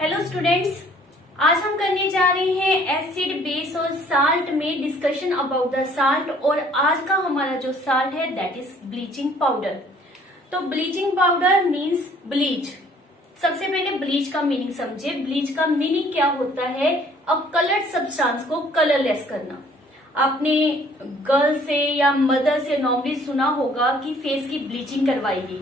Hello students, आज हम करने जा रहे हैं एसिड बेस और साल्ट में डिस्कशन अबाउट द साल्ट। और आज का हमारा जो साल्ट है दैट इज ब्लीचिंग पाउडर। तो ब्लीचिंग पाउडर मीन्स ब्लीच। सबसे पहले ब्लीच का मीनिंग समझे। ब्लीच का मीनिंग क्या होता है? अब कलर्ड सब्सटेंस को कलरलेस करना। आपने गर्ल से या मदर से नॉर्मली सुना होगा कि फेस की ब्लीचिंग करवाएगी।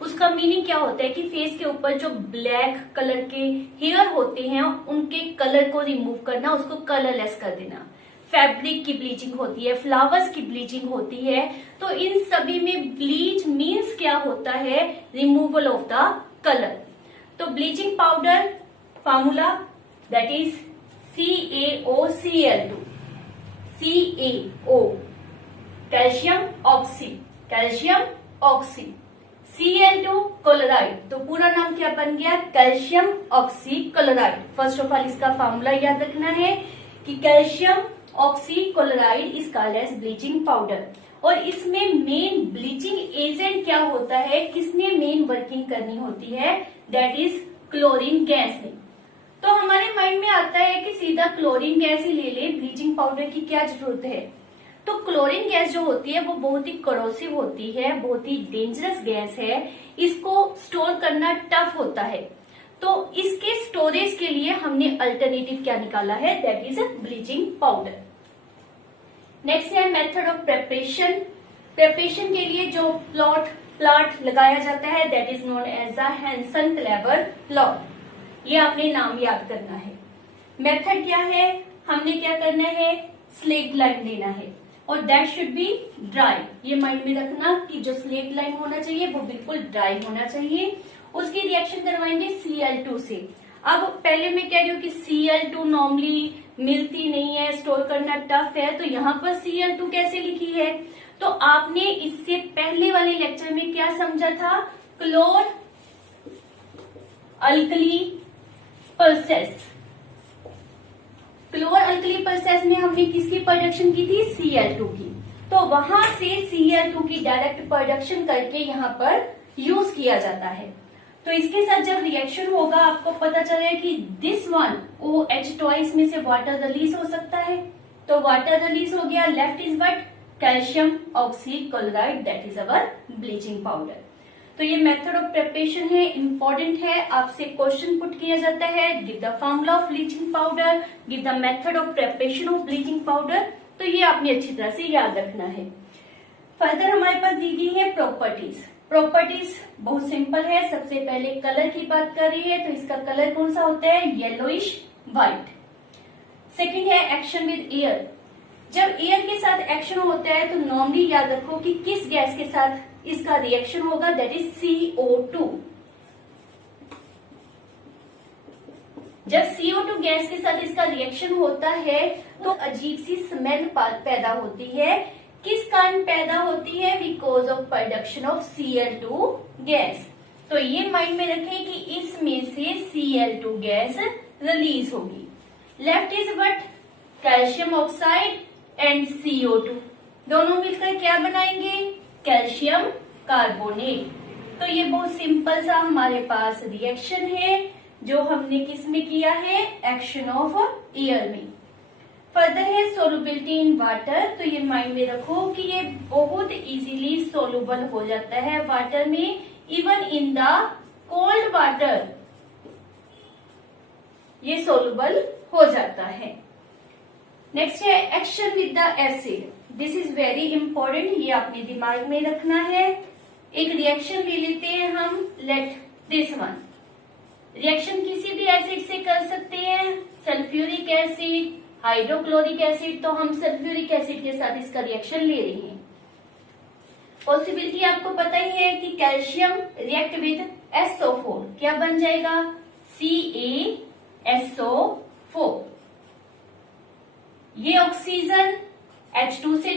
उसका मीनिंग क्या होता है कि फेस के ऊपर जो ब्लैक कलर के हेयर होते हैं उनके कलर को रिमूव करना, उसको कलरलेस कर देना। फैब्रिक की ब्लीचिंग होती है, फ्लावर्स की ब्लीचिंग होती है। तो इन सभी में ब्लीच मीन्स क्या होता है? Removal of the colour. तो bleaching powder formula that is CaOCl2। CaO calcium oxy, Cl2 chloride. तो पूरा नाम क्या बन गया? Calcium oxy chloride. First of all इसका फार्मूला याद रखना है कि calcium oxy chloride is called as bleaching powder. और इसमें मेन ब्लीचिंग एजेंट क्या होता है? किसने मेन वर्किंग करनी होती है? दैट इज क्लोरीन गैस ने। तो हमारे माइंड में आता है कि सीधा क्लोरीन गैस ही ले ले, ब्लीचिंग पाउडर की क्या जरूरत है? तो क्लोरीन गैस जो होती है वो बहुत ही करोसिव होती है, बहुत ही डेंजरस गैस है। इसको स्टोर करना टफ होता है। तो इसके स्टोरेज के लिए हमने अल्टरनेटिव क्या निकाला है? That is bleaching powder. Next है मेथड ऑफ प्रेपरेशन। प्रेपरेशन के लिए जो प्लॉट लगाया जाता है that is known as a Hasenclever plot. ये आपने नाम याद करना है। मेथड क्या है? हमने क्या करना है? स्लेट लाइन लेना है और दैट शुड बी ड्राई। ये माइंड में रखना कि जो स्लेट लाइन होना चाहिए वो बिल्कुल ड्राई होना चाहिए। उसकी रिएक्शन करवाएंगे Cl2 से। अब पहले मैं कह रही हूँ कि Cl2 नॉर्मली मिलती नहीं है, स्टोर करना टफ है, तो यहाँ पर Cl2 कैसे लिखी है? तो आपने इससे पहले वाले लेक्चर में क्या समझा था? क्लोर अल्कली प्रोसेस। क्लोर अल्कली प्रोसेस में हमने किसकी प्रोडक्शन की थी? Cl2 की। तो वहां से Cl2 की डायरेक्ट प्रोडक्शन करके यहाँ पर यूज किया जाता है। तो इसके साथ जब रिएक्शन होगा आपको पता चलेगा कि दिस वन OH में से वाटर रिलीज हो सकता है। तो वाटर रिलीज हो गया, left is what? Calcium oxy chloride, that is our bleaching powder. तो ये मेथड ऑफ प्रिपरेशन है, इंपॉर्टेंट है। आपसे क्वेश्चन पुट किया जाता है, give the formula of bleaching powder, give the method of preparation of bleaching powder. तो ये आपने अच्छी तरह से याद रखना है। फर्दर हमारे पास दी गई है प्रॉपर्टीज। प्रॉपर्टीज बहुत सिंपल है। सबसे पहले कलर की बात कर रही है तो इसका कलर कौन सा होता है? Yellowish white. सेकेंड है एक्शन विद एयर। जब एयर के साथ एक्शन होता है तो नॉर्मली याद रखो कि किस गैस के साथ इसका रिएक्शन होगा? That is CO2। जब CO2 गैस के साथ इसका रिएक्शन होता है तो अजीब सी स्मेल पैदा होती है। किस कारण पैदा होती है? Because of production of Cl2 gas. तो ये माइंड में रखें कि इसमें से Cl2 गैस रिलीज होगी। Left is what? Calcium oxide and CO2 दोनों मिलकर क्या बनाएंगे? Calcium carbonate. तो ये बहुत सिंपल सा हमारे पास रिएक्शन है जो हमने किस में किया है? एक्शन ऑफ एयर में। फर्दर है सोलुबिलिटी इन वाटर। तो ये माइंड में रखो कि ये बहुत इजीली सोलुबल हो जाता है वाटर में, even in the cold water ये सोलुबल हो जाता है। नेक्स्ट है action with the acid. This is very important, ये आपने दिमाग में रखना है। एक रिएक्शन ले लेते हैं हम, लेट दिस वन। रिएक्शन किसी भी एसिड से कर सकते हैं, सल्फ्यूरिक एसिड, हाइड्रोक्लोरिक एसिड। तो हम सल्फ्यूरिक एसिड के साथ इसका रिएक्शन ले रहे हैं। पॉसिबिलिटी आपको पता ही है कि कैल्शियम रिएक्ट विद SO4 क्या बन जाएगा? CaSO4। ये ऑक्सीजन H2 से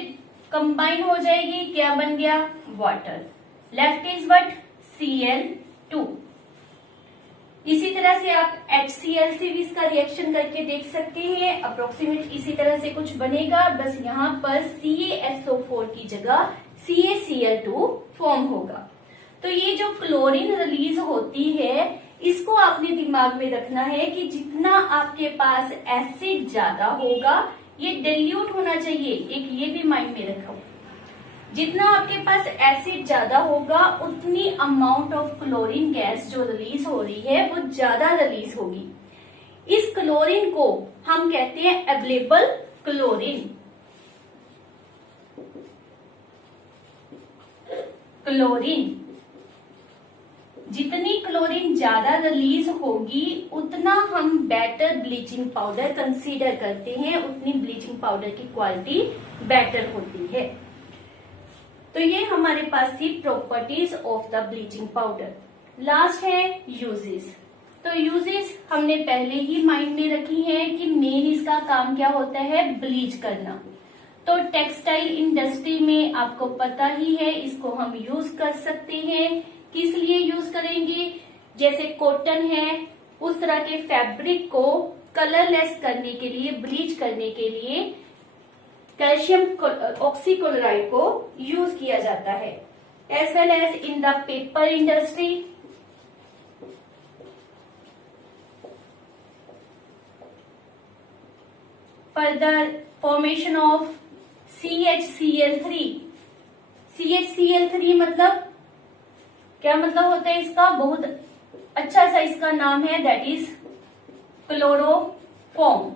कंबाइन हो जाएगी, क्या बन गया? Water. Left is what? Cl2। इसी तरह से आप HCl से भी इसका रिएक्शन करके देख सकते हैं। अप्रोक्सीमेट इसी तरह से कुछ बनेगा, बस यहाँ पर CaSO4 की जगह CaCl2 फॉर्म होगा। तो ये जो क्लोरीन रिलीज होती है इसको आपने दिमाग में रखना है कि जितना आपके पास एसिड ज्यादा होगा ये डिल्यूट होना चाहिए, एक ये भी माइंड में रखो। जितना आपके पास एसिड ज्यादा होगा उतनी अमाउंट ऑफ क्लोरीन गैस जो रिलीज हो रही है वो ज्यादा रिलीज होगी। इस क्लोरीन को हम कहते हैं अवेलेबल क्लोरीन। क्लोरीन, जितनी क्लोरीन ज्यादा रिलीज होगी उतना हम बेटर ब्लीचिंग पाउडर कंसीडर करते हैं, उतनी ब्लीचिंग पाउडर की क्वालिटी बेटर होती है। तो ये हमारे पास थी properties of the bleaching powder. Last है यूजेस। तो यूजेस हमने पहले ही माइंड में रखी है कि मेन इसका काम क्या होता है, ब्लीच करना। तो टेक्सटाइल इंडस्ट्री में आपको पता ही है इसको हम यूज कर सकते हैं। किस लिए यूज करेंगे, जैसे कॉटन है उस तरह के फैब्रिक को कलरलेस करने के लिए, ब्लीच करने के लिए कैल्शियम ऑक्सीक्लोराइड को यूज किया जाता है। As well as in the paper industry, further formation of CHCl3। CHCl3 मतलब क्या मतलब होता है इसका, बहुत अच्छा सा इसका नाम है, दैट इज क्लोरोफॉर्म।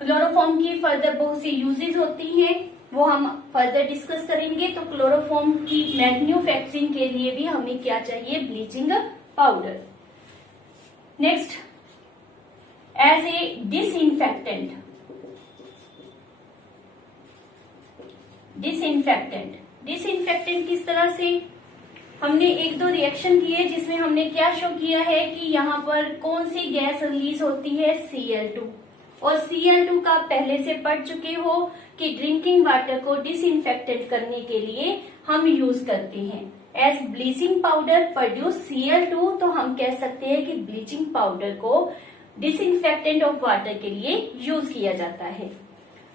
क्लोरोफॉर्म की फर्दर बहुत सी यूजेस होती हैं, वो हम फर्दर डिस्कस करेंगे। तो क्लोरोफॉर्म की मैन्युफैक्चरिंग के लिए भी हमें क्या चाहिए, bleaching powder. Next, as a disinfectant. Disinfectant किस तरह से, हमने एक दो रिएक्शन किए जिसमें हमने क्या शो किया है कि यहाँ पर कौन सी गैस रिलीज होती है, Cl2। और Cl2 का पहले से पढ़ चुके हो कि ड्रिंकिंग वाटर को डिसइंफेक्टेंट करने के लिए हम यूज करते हैं। As bleaching powder produce Cl2, तो हम कह सकते हैं कि ब्लीचिंग पाउडर को डिसइंफेक्टेंट ऑफ वाटर के लिए यूज किया जाता है।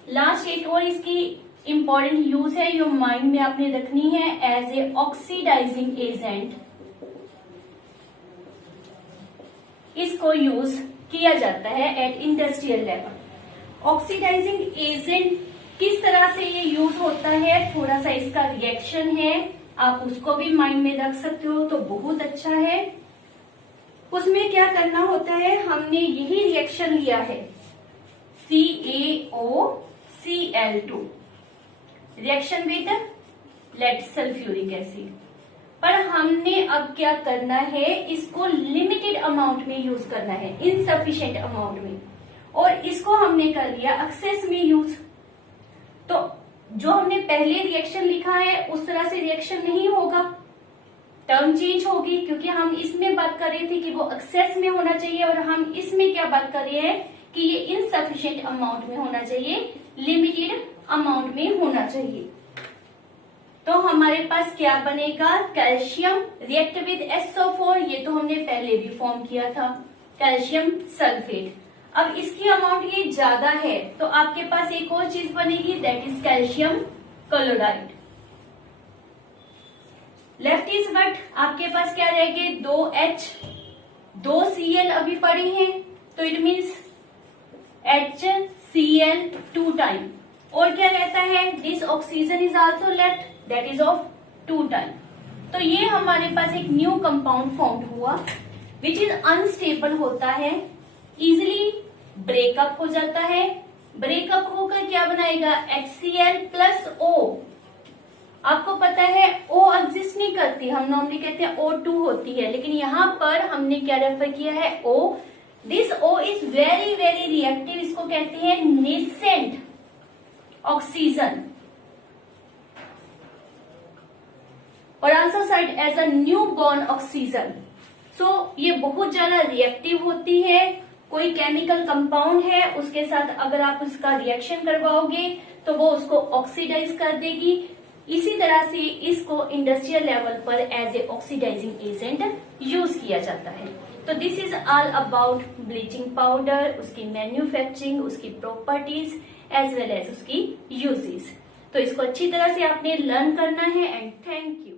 लास्ट एक और इसकी इंपॉर्टेंट यूज है, जो माइंड में आपने रखनी है, एज ए ऑक्सीडाइजिंग एजेंट। इसको यूज किया जाता है at industrial level. Oxidising agent किस तरह से ये यूज होता है, थोड़ा सा इसका रिएक्शन है, आप उसको भी माइंड में रख सकते हो तो बहुत अच्छा है। उसमें क्या करना होता है, हमने यही रिएक्शन लिया है CaOCl2 reaction with lead sulphuric acid, पर हमने अब क्या करना है, इसको लिमिटेड अमाउंट में यूज करना है, इनसफिशिएंट अमाउंट में, और इसको हमने कर लिया एक्सेस में यूज। तो जो हमने पहले रिएक्शन लिखा है उस तरह से रिएक्शन नहीं होगा, टर्म चेंज होगी, क्योंकि हम इसमें बात कर रहे थे कि वो एक्सेस में होना चाहिए, और हम इसमें क्या बात कर रहे हैं कि ये इनसफिशिएंट अमाउंट में होना चाहिए, लिमिटेड अमाउंट में होना चाहिए। तो हमारे पास क्या बनेगा, कैल्शियम रिएक्ट विद SO4, ये तो हमने पहले भी फॉर्म किया था, कैल्शियम सल्फेट। अब इसकी अमाउंट ये ज्यादा है तो आपके पास एक और चीज बनेगी, that is calcium chloride. Left is but आपके पास क्या रहेंगे, 2H 2Cl अभी पड़ी है, तो इट मीन्स HCl2 टाइम, और क्या रहता है, this oxygen is also left, that is of 2 time. तो ये हमारे पास एक न्यू कंपाउंड फॉर्म हुआ विच इज अनस्टेबल होता है, इजिली ब्रेकअप हो जाता है। ब्रेकअप होकर क्या बनाएगा, HCl प्लस O। आपको पता है O एग्जिस्ट नहीं करती, हम नॉर्मली कहते हैं O2 होती है, लेकिन यहाँ पर हमने क्या रेफर किया है, O। This O is very very reactive, इसको कहते हैं नेसेंट ऑक्सीजन, और also said as a new born oxygen. So ये बहुत ज्यादा रिएक्टिव होती है, कोई केमिकल कंपाउंड है उसके साथ अगर आप उसका रिएक्शन करवाओगे तो वो उसको ऑक्सीडाइज कर देगी। इसी तरह से इसको इंडस्ट्रियल लेवल पर as a oxidising agent use किया जाता है। तो this is all about bleaching powder, उसकी मैन्युफैक्चरिंग, उसकी प्रॉपर्टीज एज वेल एज उसकी यूजेस। तो इसको अच्छी तरह से आपने लर्न करना है एंड थैंक यू।